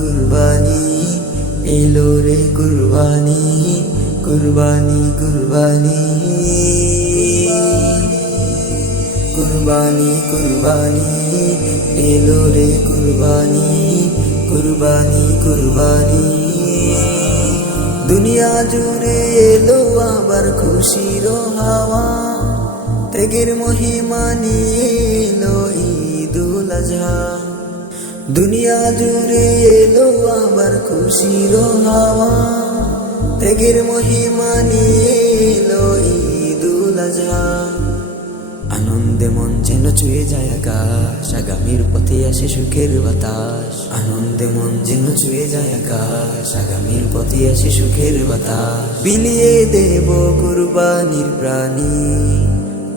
কুরবানি এলো রে কুরবানি কুরবানি কুরবানি কুরবানি কুরবানি এলো রে কুরবানি কুরবানি কুরবানি দুনিয়া জুড়ে এলো আবার খুশির হাওয়া ত্যাগের মহিমা নিয়ে এলো ঈদুল আজহা দুনিয়া জুড়ে এলো আবার খুশির হাওয়া ত্যাগের মহিমা নিয়ে এলো ঈদুল আজহা আনন্দে মন যেন ছুঁয়ে যায় আকাশ আগামীর পথে আসে সুখের বাতাস আনন্দে মন যেন ছুঁয়ে যায় আকাশ আগামীর পথে আসে সুখের বাতাস বিলিয়ে দেব কুরবানির প্রাণী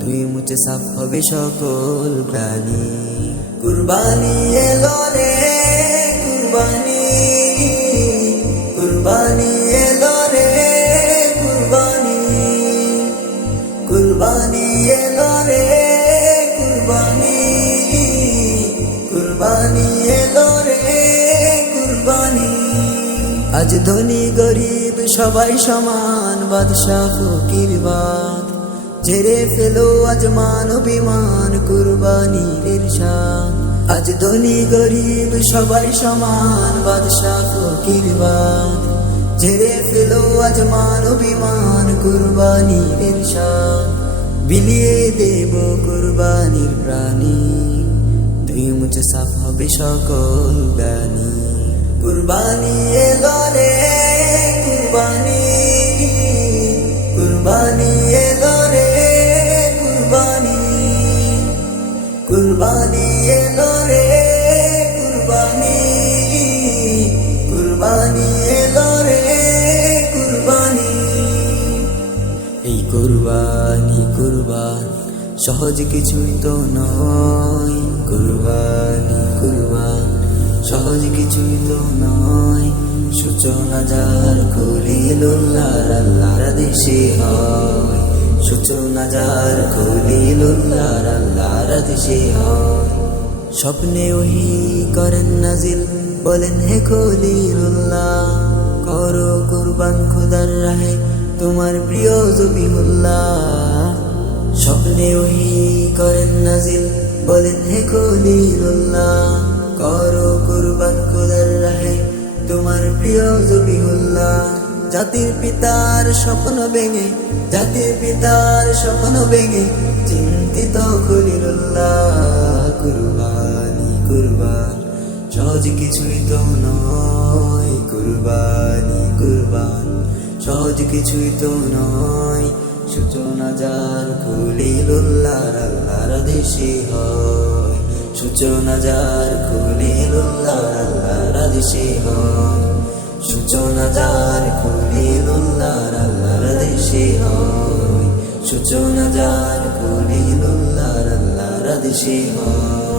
তুই মুছে সাফ হবে সকল প্রাণী কুরবানি এলো রে কুরবানি কুরবানি এলো রে কুরবানি কুরবানি এলো রে কুরবানি কুরবানি এলো রে কুরবানি আজ ধনী গরিব সবাই সমান বাদশা ফকির বাদ ঝেড়ে ফেলো আজ মান অভিমান কুরবানির ইরশাদ আজ ধনী গরিব সবাই সমান বাদশা ফকির বাদ ঝেড়ে ফেলো আজ মান অভিমান কুরবানির ইরশাদ বিলিয়ে দেব কুরবানির প্রাণী দুই মুছে সাফ হবে সকল গানি কুরবানি এলো রে কুরবানি কুরবানি এলো রে কুরবানি কুরবানি এলো রে কুরবানি কুরবানি এলো রে কুরবানি এই কুরবানি কুরবান সহজ কিছুই তো নয় কুরবানি কুরবান সহজ কিছুই তো নয় সূচনা যার খলিলুল্লাহর আল্লাহর দেশে হয় সূচনা যার খলিলুল্লাহর আল্লাহর দেশে হয় স্বপ্নে ওহি করেন নাজিল বলেন হে খলিলুল্লাহ করো কুরবান খোদার রাহে তোমার প্রিয় জবিহুল্লাহ স্বপ্নে ওহি করেন নাজিল বলেন হে খলিলুল্লাহ করো কুরবান খোদার রাহে তোমার প্রিয় জবিহুল্লাহ জাতির পিতার স্বপ্ন ভেঙে জাতির পিতার স্বপ্ন ভেঙে চিন্তিত খলিলুল্লাহ কুরবানি কুরবান সহজ কিছুই তো নয় কুরবানি কুরবান সহজ কিছুই তো নয় সূচনা যার খলিলুল্লাহর আল্লাহর দেশে হয় সূচনা যার খলিলুল্লাহর আল্লাহর দেশে হয় সূচনা যার খলিলুল্লাহর আল্লাহর দেশে হয় সূচনা যার খলিলুল্লাহর আল্লাহর দেশে হয়।